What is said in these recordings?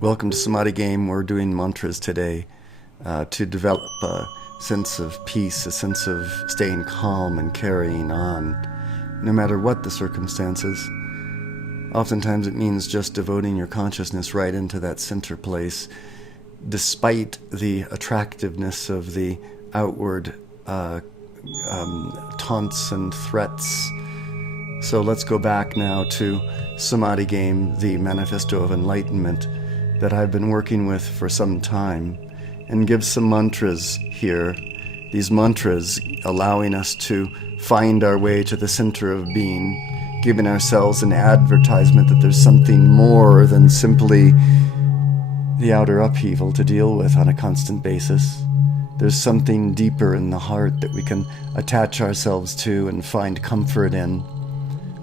Welcome to Samadhi Game. We're doing mantras today to develop a sense of peace, a sense of staying calm and carrying on, no matter what the circumstances. Oftentimes it means just devoting your consciousness right into that center place, despite the attractiveness of the outward taunts and threats. So let's go back now to Samadhi Game, the Manifesto of Enlightenment that I've been working with for some time, and give some mantras here. These mantras allowing us to find our way to the center of being, giving ourselves an advertisement that there's something more than simply the outer upheaval to deal with on a constant basis. There's something deeper in the heart that we can attach ourselves to and find comfort in.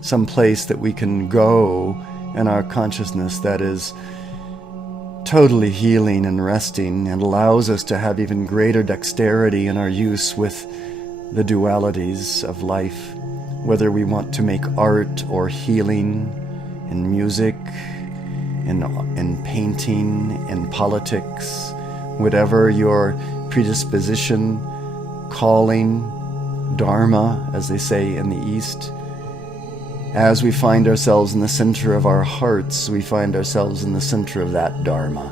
Some place that we can go in our consciousness that is totally healing and resting and allows us to have even greater dexterity in our use with the dualities of life, whether we want to make art or healing, in music, in painting, in politics, whatever your predisposition, calling, dharma, as they say in the East. As we find ourselves in the center of our hearts, we find ourselves in the center of that dharma,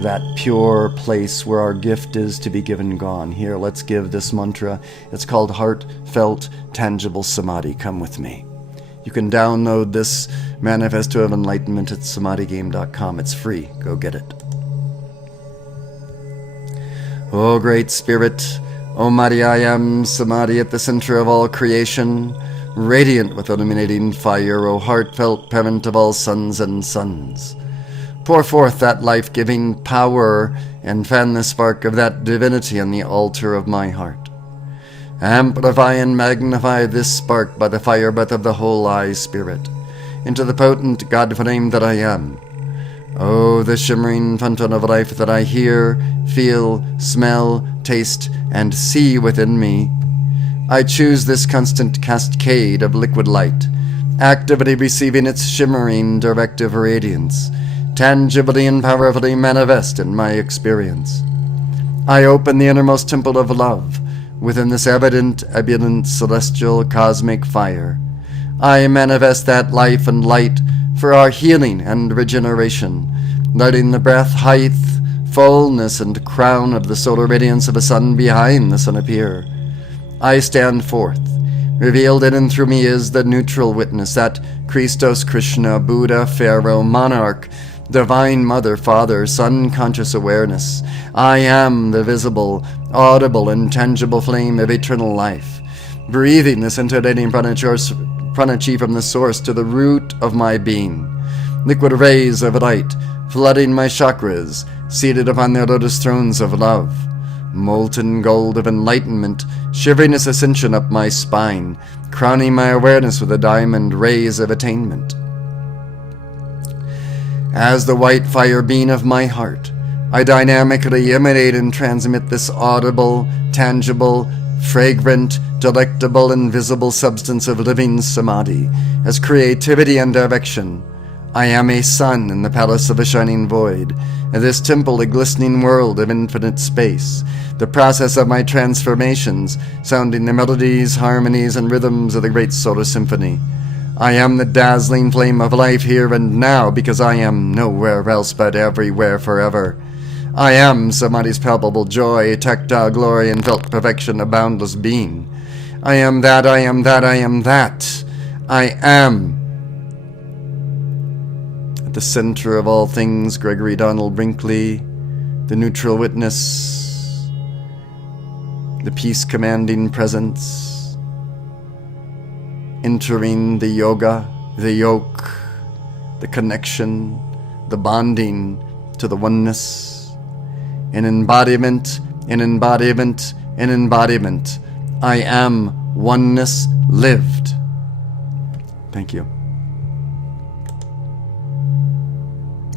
that pure place where our gift is to be given gone. Here, let's give this mantra. It's called Heartfelt Tangible Samadhi. Come with me. You can download this Manifesto of Enlightenment at samadhigame.com. It's free. Go get it. O Great Spirit, O Mighty I Am, Samadhi at the center of all creation, radiant with illuminating fire, O heartfelt parent of all sons and sons. Pour forth that life-giving power and fan the spark of that divinity on the altar of my heart. Amplify and magnify this spark by the fire breath of the whole I Spirit, into the potent God flame that I am. Oh, the shimmering fountain of life that I hear, feel, smell, taste, and see within me. I choose this constant cascade of liquid light, actively receiving its shimmering directive radiance, tangibly and powerfully manifest in my experience. I open the innermost temple of love within this evident, ebullient, celestial, cosmic fire. I manifest that life and light for our healing and regeneration, letting the breath, height, fullness, and crown of the solar radiance of a sun behind the sun appear. I stand forth. Revealed in and through me is the neutral witness, that Christos, Krishna, Buddha, Pharaoh, monarch, divine mother, father, sun conscious awareness. I am the visible, audible, and tangible flame of eternal life, breathing this scintillating prana-chi from the source to the root of my being. Liquid rays of light, flooding my chakras, seated upon their lotus thrones of love. Molten gold of enlightenment, shivering its ascension up my spine, crowning my awareness with the diamond rays of attainment. As the white fire beam of my heart, I dynamically emanate and transmit this audible, tangible, fragrant, delectable, and visible substance of living samadhi as creativity and direction. I am a sun in the palace of a shining void, and this temple a glistening world of infinite space, the process of my transformations, sounding the melodies, harmonies, and rhythms of the great solar symphony. I am the dazzling flame of life here and now, because I am nowhere else but everywhere forever. I am Samadhi's palpable joy, tactile glory, and felt perfection of boundless being. I am that, I am that, I am that. I am. At the center of all things, Gregory Donald Brinkley, the neutral witness, the peace-commanding presence, entering the yoga, the yoke, the connection, the bonding to the oneness, an embodiment, an embodiment, an embodiment. I am oneness lived. Thank you.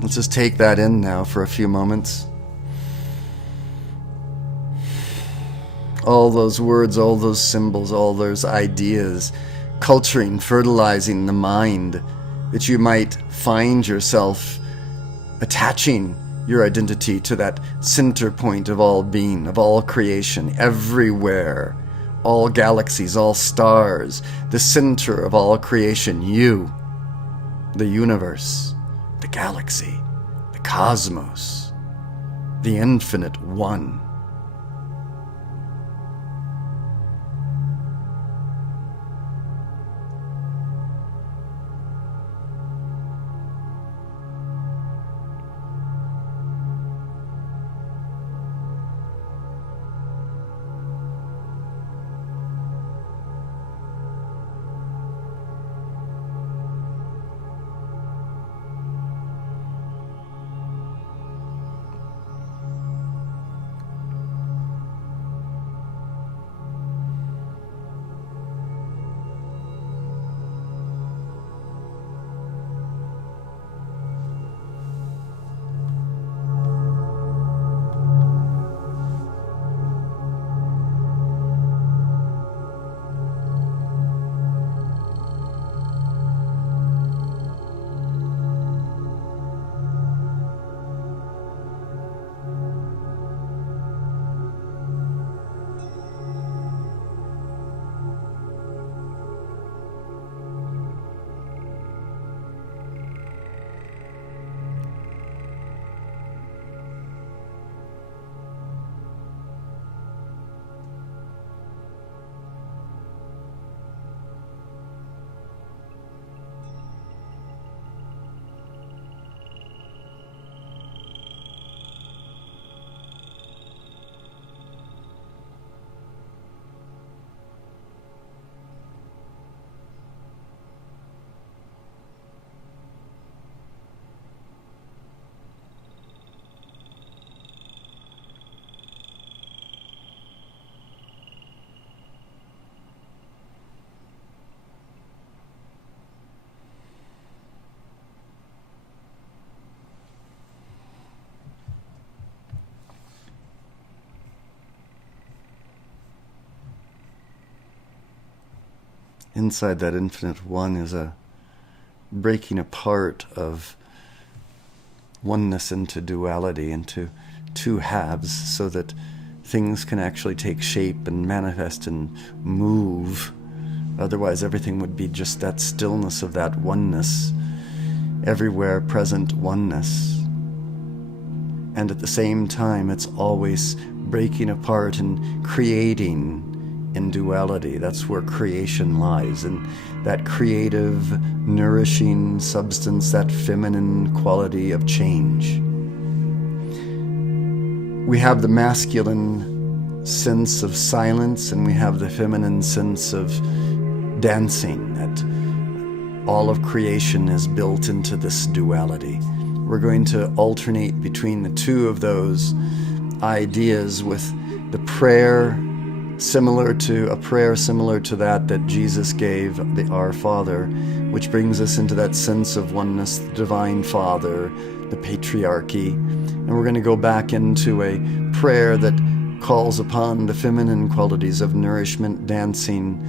Let's just take that in now for a few moments. All those words, all those symbols, all those ideas, culturing, fertilizing the mind, that you might find yourself attaching your identity to that center point of all being, of all creation, everywhere, all galaxies, all stars, the center of all creation, you, the universe, the galaxy, the cosmos, the infinite one. Inside that infinite one is a breaking apart of oneness into duality, into two halves, so that things can actually take shape and manifest and move. Otherwise, everything would be just that stillness of that oneness, everywhere present oneness. And at the same time, it's always breaking apart and creating in duality. That's where creation lies, in that creative, nourishing substance, that feminine quality of change. We have the masculine sense of silence, and we have the feminine sense of dancing, that all of creation is built into this duality. We're going to alternate between the two of those ideas with the prayer similar to that Jesus gave, the Our Father, which brings us into that sense of oneness, the Divine Father, the patriarchy. And we're going to go back into a prayer that calls upon the feminine qualities of nourishment, dancing,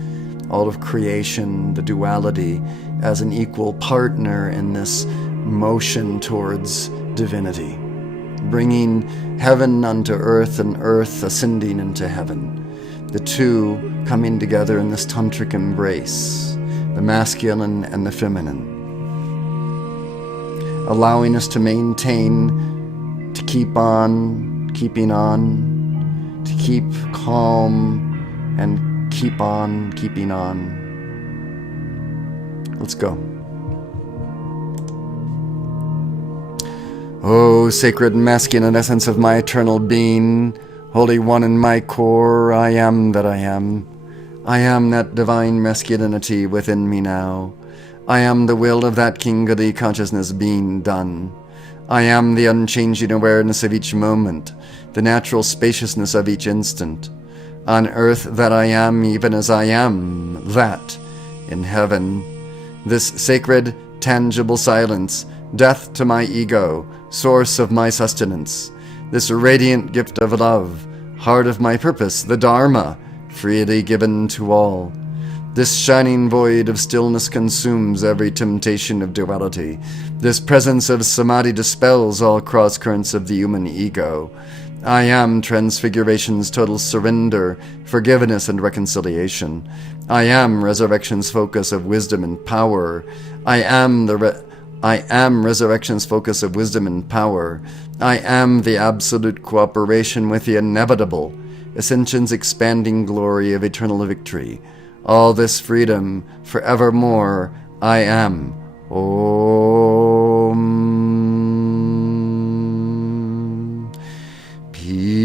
all of creation, the duality, as an equal partner in this motion towards divinity, bringing heaven unto earth and earth ascending into heaven. The two coming together in this tantric embrace, the masculine and the feminine, allowing us to maintain, to keep on, keeping on, to keep calm and keep on, keeping on. Let's go. O sacred masculine essence of my eternal being, Holy One in my core, I am that I am. I am that divine masculinity within me now. I am the will of that kingly consciousness being done. I am the unchanging awareness of each moment, the natural spaciousness of each instant. On earth that I am, even as I am, that in heaven. This sacred, tangible silence, death to my ego, source of my sustenance. This radiant gift of love, heart of my purpose, the Dharma, freely given to all. This shining void of stillness consumes every temptation of duality. This presence of samadhi dispels all cross-currents of the human ego. I am transfiguration's total surrender, forgiveness, and reconciliation. I am resurrection's focus of wisdom and power. I am resurrection's focus of wisdom and power. I am the absolute cooperation with the inevitable, Ascension's expanding glory of eternal victory. All this freedom, forevermore, I am. Om. Peace.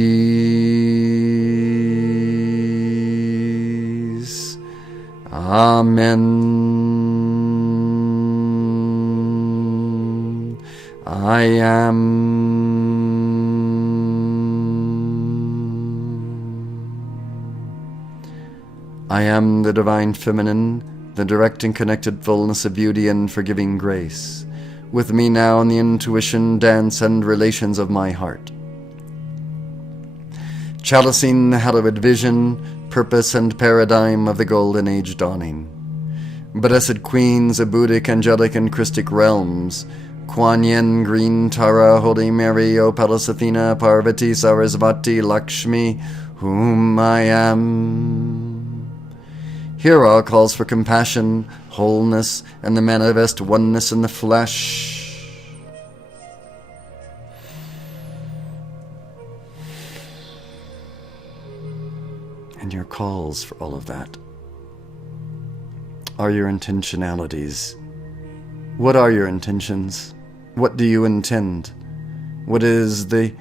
Amen. I am. I am the divine feminine, the direct and connected fullness of beauty and forgiving grace. With me now in the intuition, dance, and relations of my heart. Chalicing the hallowed vision, purpose, and paradigm of the golden age dawning. Blessed queens of Buddhic, angelic, and Christic realms, Kuan Yin, Green Tara, Holy Mary, O Pallas Athena, Parvati, Sarasvati, Lakshmi, whom I am. Here all calls for compassion, wholeness, and the manifest oneness in the flesh. And your calls for all of that are your intentionalities. What are your intentions? What do you intend? What is the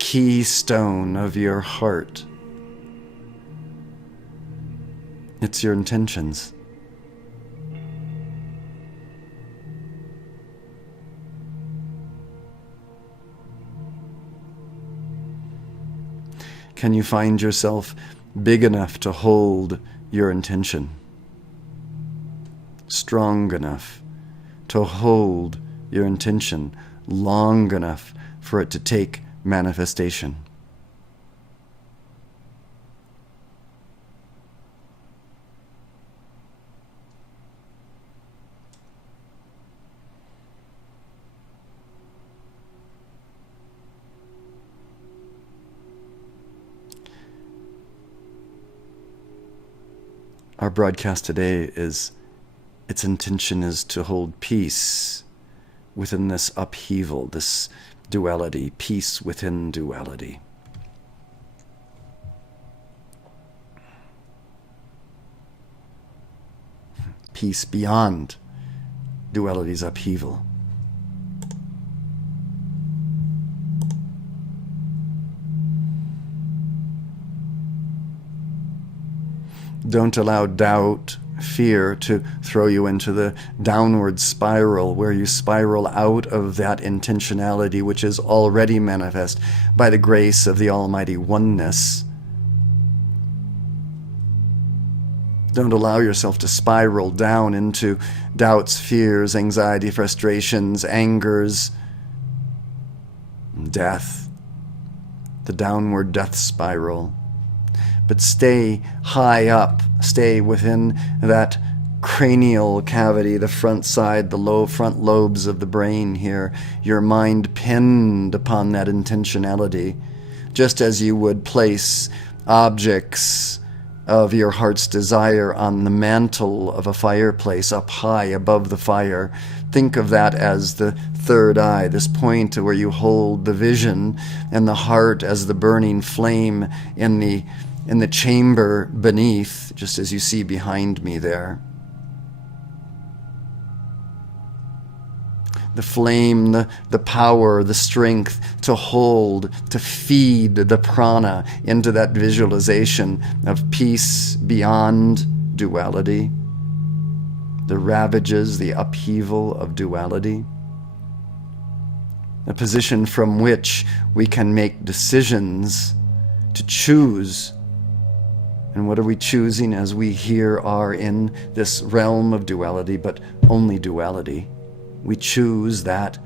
keystone of your heart? It's your intentions. Can you find yourself big enough to hold your intention? Strong enough to hold your intention, long enough for it to take manifestation? Our broadcast today its intention is to hold peace within this upheaval, this duality, peace within duality. Peace beyond duality's upheaval. Don't allow doubt, fear to throw you into the downward spiral where you spiral out of that intentionality which is already manifest by the grace of the Almighty Oneness. Don't allow yourself to spiral down into doubts, fears, anxiety, frustrations, angers, death, the downward death spiral. But stay high up, stay within that cranial cavity, the front side, the front lobes of the brain here, your mind pinned upon that intentionality, just as you would place objects of your heart's desire on the mantle of a fireplace up high above the fire. Think of that as the third eye, this point where you hold the vision, and the heart as the burning flame in the chamber beneath, just as you see behind me there. The flame, the power, the strength to hold, to feed the prana into that visualization of peace beyond duality, the ravages, the upheaval of duality. A position from which we can make decisions to choose. And what are we choosing as we here are in this realm of duality, but only duality? We choose that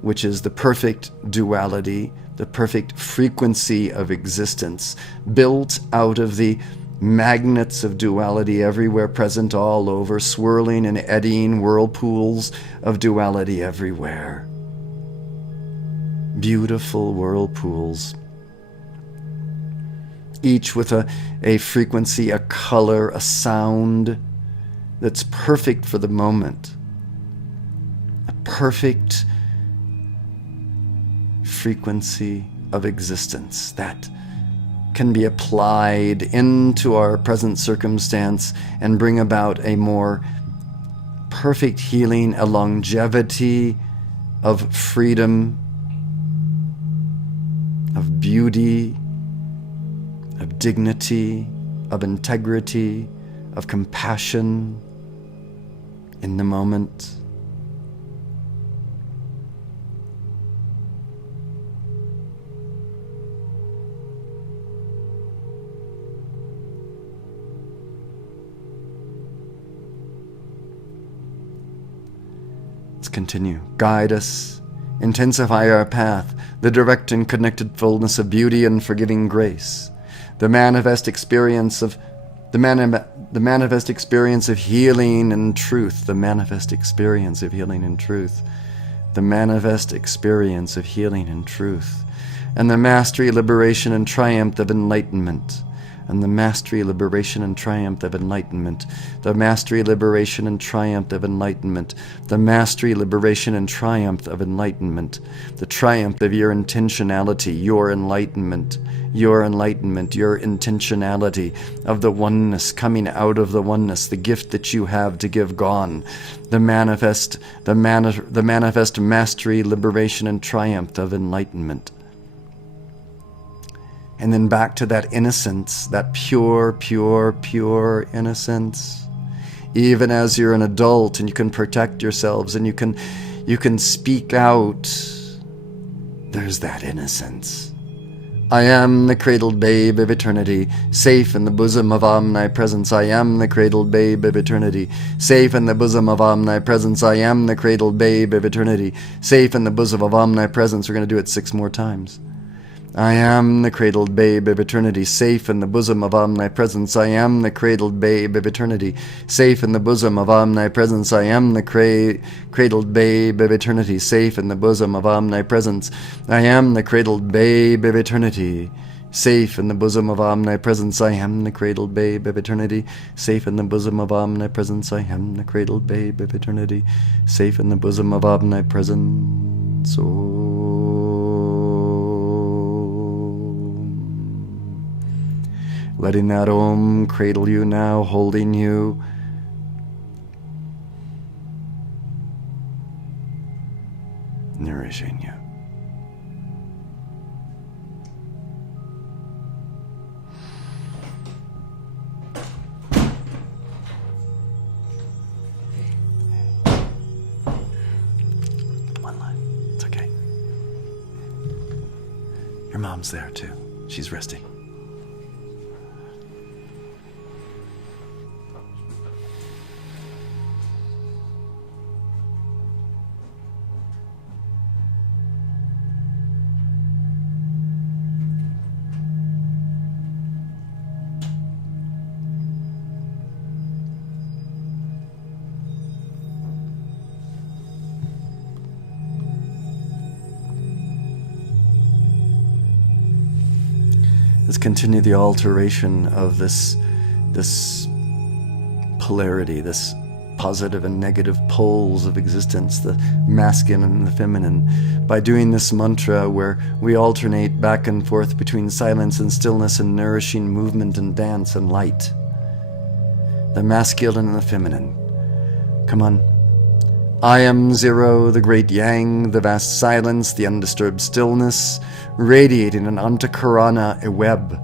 which is the perfect duality, the perfect frequency of existence, built out of the magnets of duality everywhere present all over, swirling and eddying whirlpools of duality everywhere. Beautiful whirlpools, each with a frequency, a color, a sound that's perfect for the moment. A perfect frequency of existence that can be applied into our present circumstance and bring about a more perfect healing, a longevity of freedom, of beauty, of dignity, of integrity, of compassion in the moment. Let's continue. Guide us, intensify our path, the direct and connected fullness of beauty and forgiving grace, the manifest experience of healing and truth, the manifest experience of healing and truth, the manifest experience of healing and truth, and the mastery, liberation, and triumph of enlightenment, and the mastery, liberation, and triumph of enlightenment, the mastery, liberation, and triumph of enlightenment, the mastery, liberation, and triumph of enlightenment, the triumph of your intentionality, your enlightenment, your intentionality of the oneness, coming out of the oneness, the gift that you have to give gone, the manifest mastery, liberation, and triumph of enlightenment. And then back to that innocence, that pure, pure, pure innocence. Even as you're an adult and you can protect yourselves and you can speak out, there's that innocence. I am the cradled babe of eternity, safe in the bosom of omnipresence. I am the cradled babe of eternity, safe in the bosom of omnipresence. I am the cradled babe of eternity, safe in the bosom of omnipresence. We're going to do it 6 more times. I am the cradled babe of eternity, safe in the bosom of omnipresence. I am the cradled babe of eternity, safe in the bosom of omnipresence. I am the cradled babe of eternity, safe in the bosom of omnipresence. I am the cradled babe of eternity, safe in the bosom of omnipresence. I am the cradled babe of eternity, safe in the bosom of omnipresence. I am the cradled babe of eternity, safe in the bosom of omnipresence. Letting that Om cradle you now, holding you. Nourishing you. One line. It's okay. Your mom's there too. She's resting. Let's continue the alteration of this polarity, this positive and negative poles of existence, the masculine and the feminine, by doing this mantra where we alternate back and forth between silence and stillness and nourishing movement and dance and light. The masculine and the feminine. Come on. I am zero, the great yang, the vast silence, the undisturbed stillness, radiating an antakarana, a web,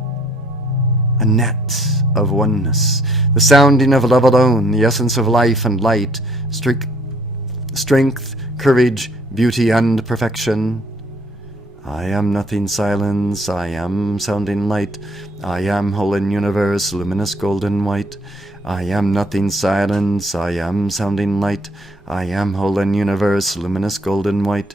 a net of oneness, the sounding of love alone, the essence of life and light, strength, courage, beauty, and perfection. I am nothing silence, I am sounding light, I am whole in universe, luminous golden white. I am nothing silence, I am sounding light, I am whole in universe, luminous golden white.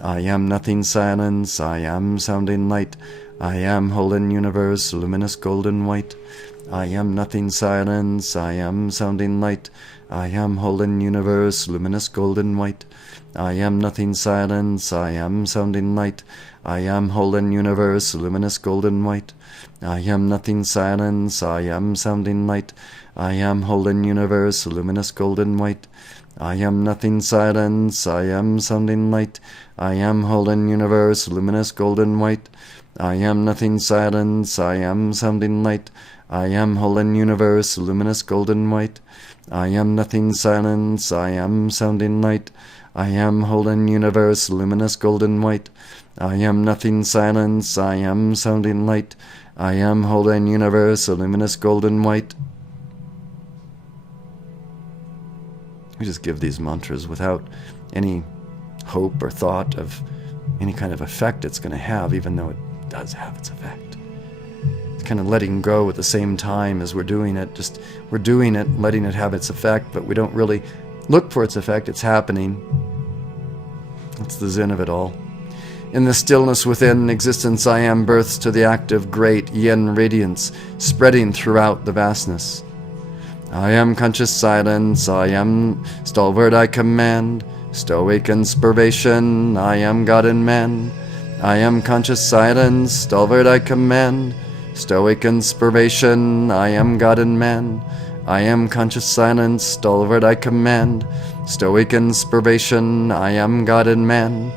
I am nothing silence, I am sounding light, I am whole in universe, luminous golden white. I am nothing silence, I am sounding light. I am whole in universe, luminous golden white. I am nothing silence, I am sounding light. I am whole in universe, luminous golden white. I am nothing silence, I am sounding light. I am whole in universe, luminous golden white. I am nothing silence, I am sounding light. I am whole in universe, luminous golden white. I am nothing silence, I am sounding light. I am whole in universe, luminous golden white. I am nothing silence, I am sounding light. I am whole in universe, luminous golden white. I am nothing silence, I am sounding light. I am whole in universe, luminous golden white. We just give these mantras without any hope or thought of any kind of effect it's going to have, even though it does have its effect. It's kind of letting go at the same time as we're doing it. Just we're doing it, letting it have its effect, but we don't really look for its effect. It's happening. That's the zen of it all. In the stillness within existence, I am births to the active great yin radiance spreading throughout the vastness. I am conscious silence, I am stalwart I command, stoic inspiration, I am God and man. I am conscious silence, stalwart I command, stoic inspiration, I am God and man. I am conscious silence, stalwart I command, stoic inspiration, I am God and man.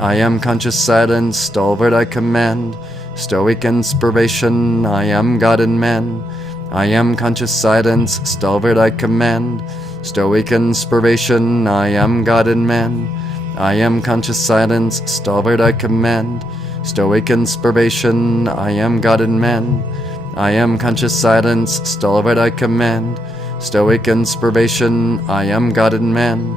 I am conscious silence, stalwart I command, stoic inspiration, I am God and man. I am conscious silence, stalwart I command, stoic inspiration, I am God and man. I am conscious silence, stalwart I command, stoic inspiration, I am God and man. I am conscious silence, stalwart I command, stoic inspiration, I am God and man.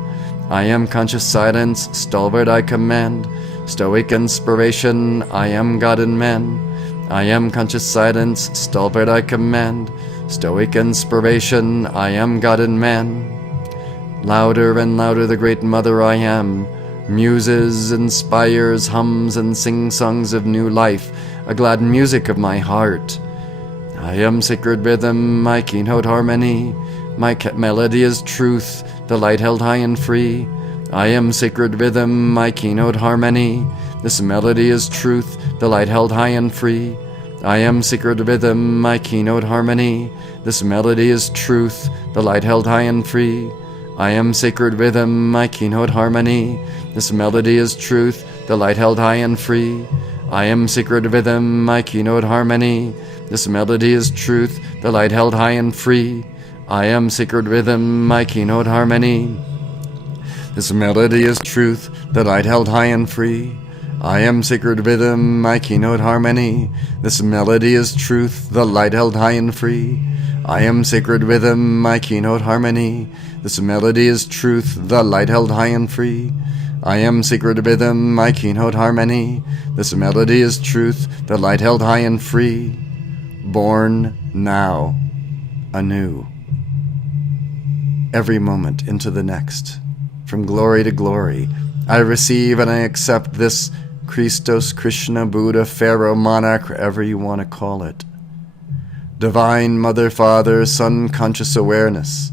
I am conscious silence, stalwart I command, stoic inspiration, I am God and man. I am conscious silence, stalwart I command, stoic inspiration, I am God and man. Louder and louder the great mother I am, muses, inspires, hums and sings songs of new life, a glad music of my heart. I am sacred rhythm, my keynote harmony, my melody is truth, the light held high and free. I am sacred rhythm, my keynote harmony, this melody is truth, the light held high and free. I am sacred rhythm, my keynote harmony, this melody is truth, the light held high and free. I am sacred rhythm, my keynote harmony, this melody is truth, the light held high and free. I am sacred rhythm, my keynote harmony, this melody is truth, the light held high and free. I am sacred rhythm, my keynote harmony, this melody is truth, the light held high and free. I am sacred rhythm, my keynote harmony, this melody is truth, the light held high and free. I am sacred rhythm, my keynote harmony, this melody is truth, the light held high and free. I am sacred rhythm, my keynote harmony, this melody is truth, the light held high and free. Born now, anew, every moment into the next, from glory to glory, I receive and I accept this Christos, Krishna, Buddha, Pharaoh, monarch, whatever you want to call it. Divine Mother, Father, Son, conscious awareness.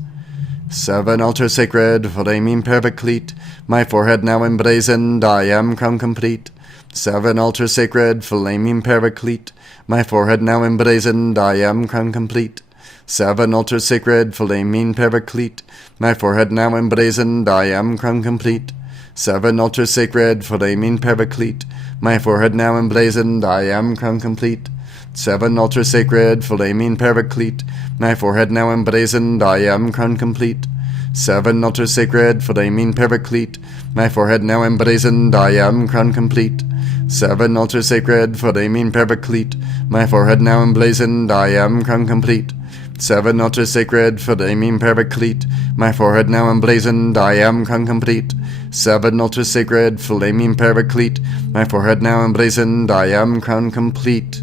7 altar sacred, flaming paraclete, my forehead now emblazoned, I am crown complete. 7 altar sacred, flaming paraclete, my forehead now emblazoned, I am crown complete. 7 altar sacred, flaming paraclete, my forehead now emblazoned, I am crown complete. 7 altar sacred, flaming paraclete, my forehead now emblazoned, I am crown complete. 7 altar sacred, flaming paraclete, my forehead now emblazoned, I am crown complete. 7 altar sacred, flaming paraclete, my forehead now emblazoned, I am crown complete. 7 altar sacred, flaming paraclete, my forehead now emblazoned, I am crown complete. 7 altar sacred, flaming paraclete, my forehead now emblazoned, I am crown complete. 7 altar sacred, flaming paraclete, my forehead now emblazoned, I am crown complete.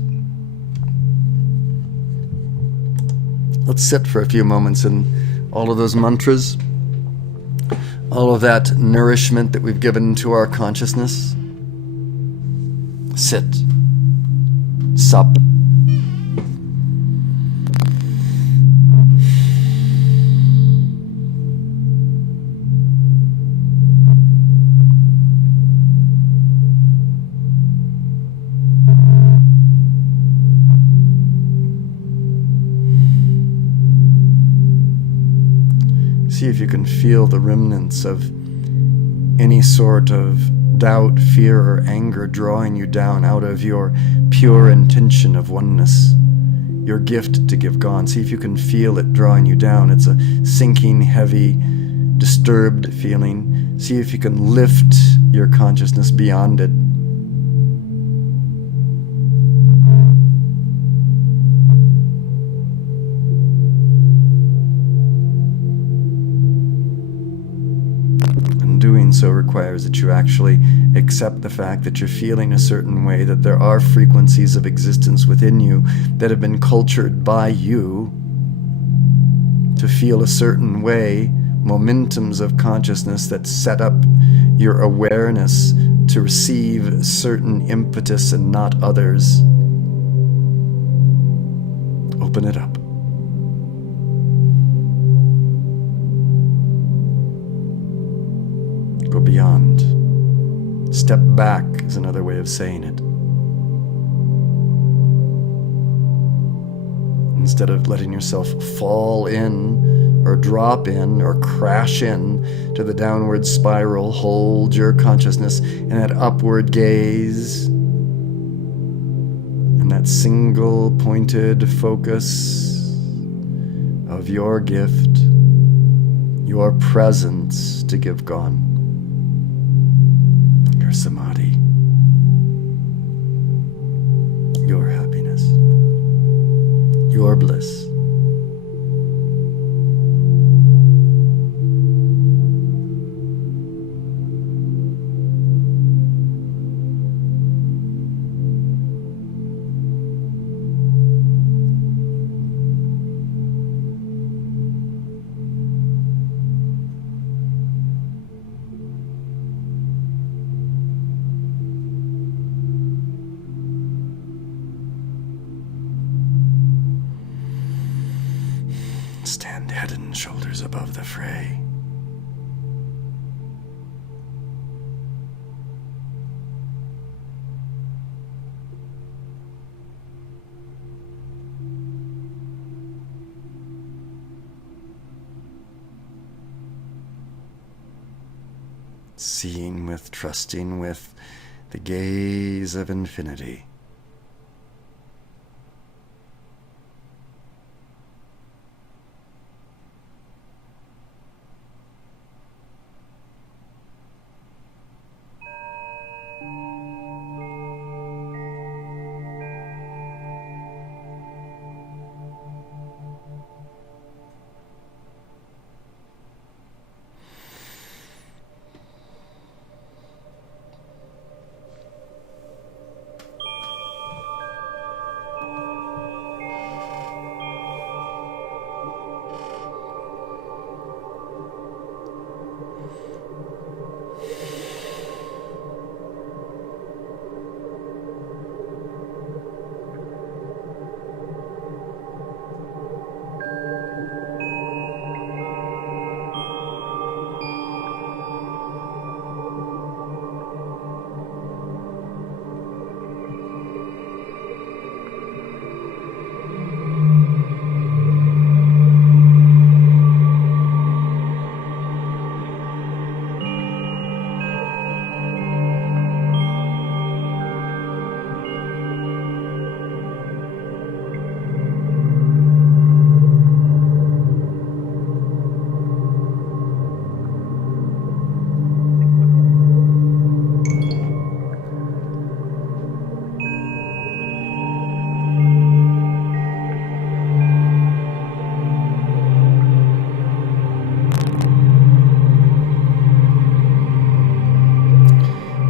Let's sit for a few moments in all of those mantras, all of that nourishment that we've given to our consciousness. Sit. Sup. See if you can feel the remnants of any sort of doubt, fear, or anger drawing you down out of your pure intention of oneness, your gift to give gone. See if you can feel it drawing you down. It's a sinking, heavy, disturbed feeling. See if you can lift your consciousness beyond it. Doing so requires that you actually accept the fact that you're feeling a certain way, that there are frequencies of existence within you that have been cultured by you to feel a certain way, momentums of consciousness that set up your awareness to receive certain impetus and not others. Open it up. Go beyond. Step back is another way of saying it. Instead of letting yourself fall in or drop in or crash in to the downward spiral, hold your consciousness in that upward gaze and that single pointed focus of your gift, your presence to give gone. Your samadhi, your happiness, your bliss. Stand head and shoulders above the fray. Seeing with, trusting with the gaze of infinity.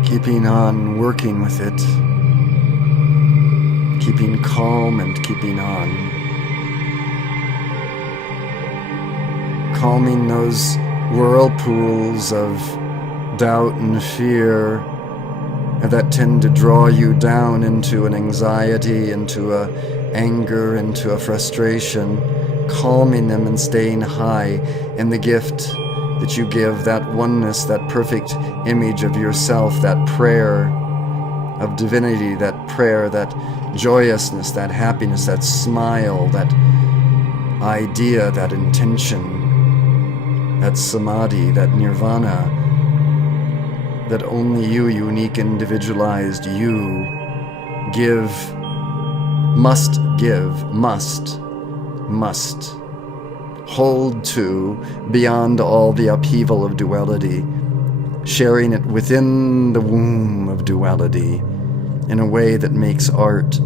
Keeping on working with it, keeping calm and keeping on, calming those whirlpools of doubt and fear that tend to draw you down into an anxiety, into a anger, into a frustration, calming them and staying high in the gift that you give, that oneness, that perfect image of yourself, that prayer of divinity, that prayer, that joyousness, that happiness, that smile, that idea, that intention, that samadhi, that nirvana, that only you, unique, individualized you, must hold to beyond all the upheaval of duality, sharing it within the womb of duality in a way that makes art.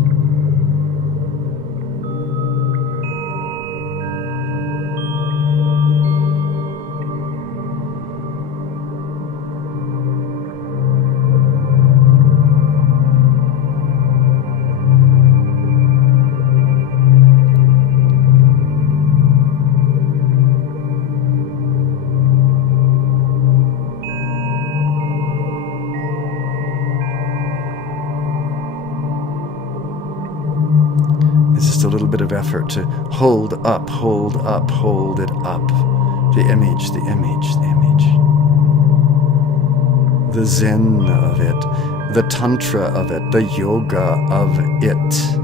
It's just a little bit of effort to hold it up. The image. The zen of it, the tantra of it, the yoga of it.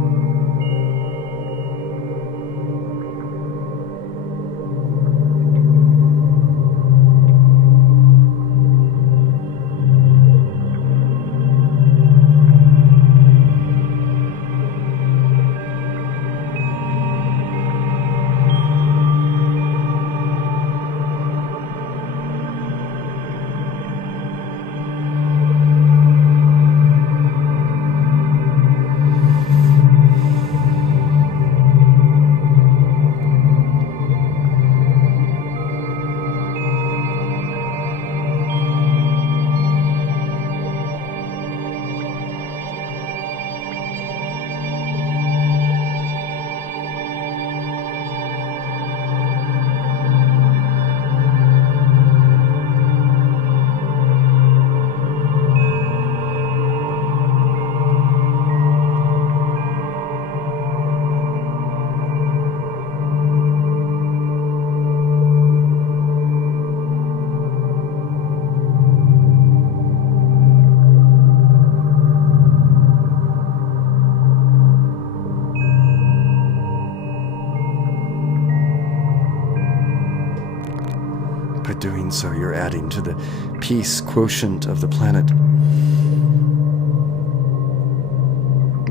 By doing so, you're adding to the peace quotient of the planet.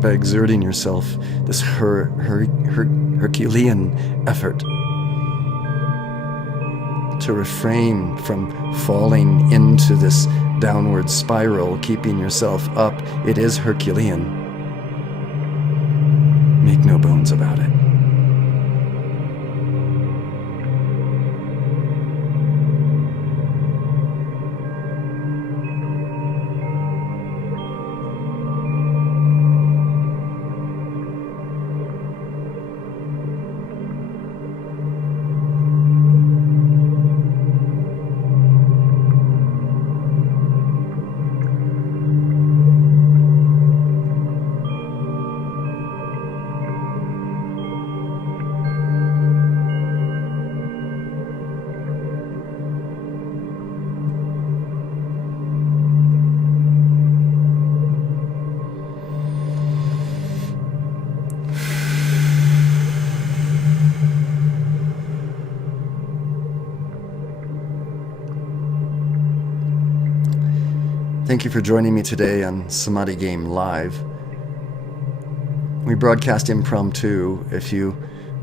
By exerting yourself, this Herculean effort to refrain from falling into this downward spiral, keeping yourself up. It is Herculean. Make no bones about it. Thank you for joining me today on Samadhi Game Live. We broadcast impromptu. If you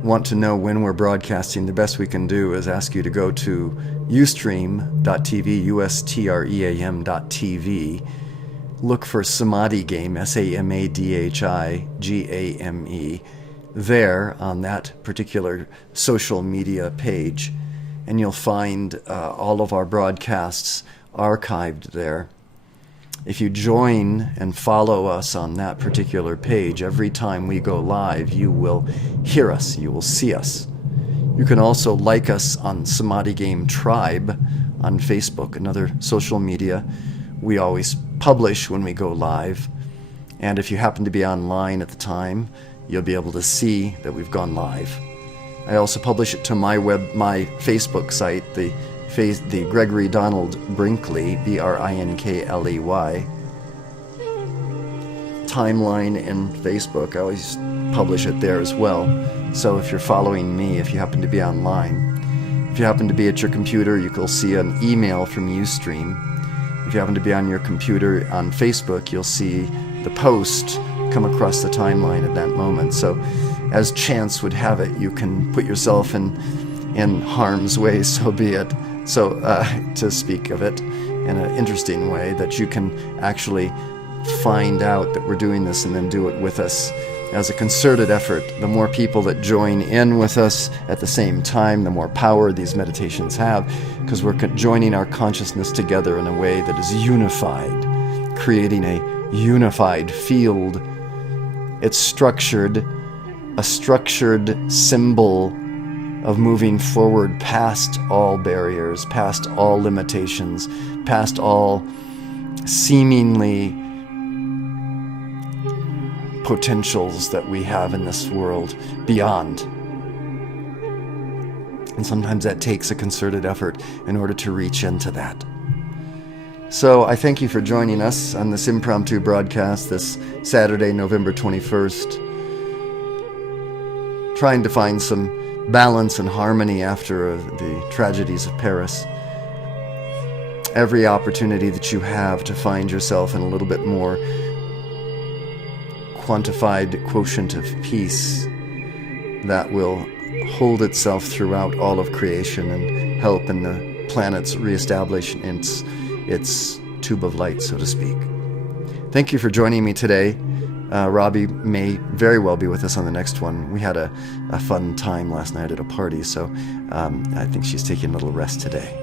want to know when we're broadcasting, the best we can do is ask you to go to ustream.tv, ustream.tv. Look for Samadhi Game, SAMADHIGAME, there on that particular social media page, and you'll find all of our broadcasts archived there. If you join and follow us on that particular page, every time we go live, you will hear us, you will see us. You can also like us on Samadhi Game Tribe on Facebook, another social media. We always publish when we go live. And if you happen to be online at the time, you'll be able to see that we've gone live. I also publish it to my Facebook site, the Gregory Donald Brinkley, BRINKLEY timeline in Facebook. I always publish it there as well. So if you're following me, if you happen to be online, If you happen to be at your computer, you will see an email from Ustream. If you happen to be on your computer on Facebook, you'll see the post come across the timeline at that moment. So as chance would have it, you can put yourself in harm's way, so be it. So to speak of it in an interesting way, that you can actually find out that we're doing this and then do it with us as a concerted effort. The more people that join in with us at the same time, the more power these meditations have, because we're joining our consciousness together in a way that is unified, creating a unified field. It's structured, a structured symbol of moving forward past all barriers, past all limitations, past all seemingly potentials that we have in this world, beyond. And sometimes that takes a concerted effort in order to reach into that. So I thank you for joining us on this impromptu broadcast this Saturday, November 21st, trying to find some balance and harmony after the tragedies of Paris. Every opportunity that you have to find yourself in a little bit more quantified quotient of peace that will hold itself throughout all of creation and help in the planet's reestablish its tube of light, so to speak. Thank you for joining me today. Robbie may very well be with us on the next one. We had a fun time last night at a party, so I think she's taking a little rest today.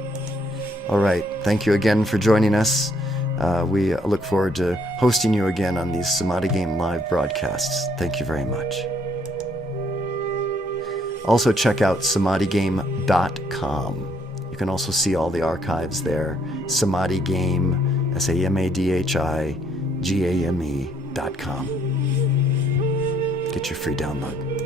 All right, thank you again for joining us. We look forward to hosting you again on these Samadhi Game live broadcasts. Thank you very much. Also check out samadhigame.com. You can also see all the archives there. Samadhi Game, SAMADHIGAME.com. Get your free download.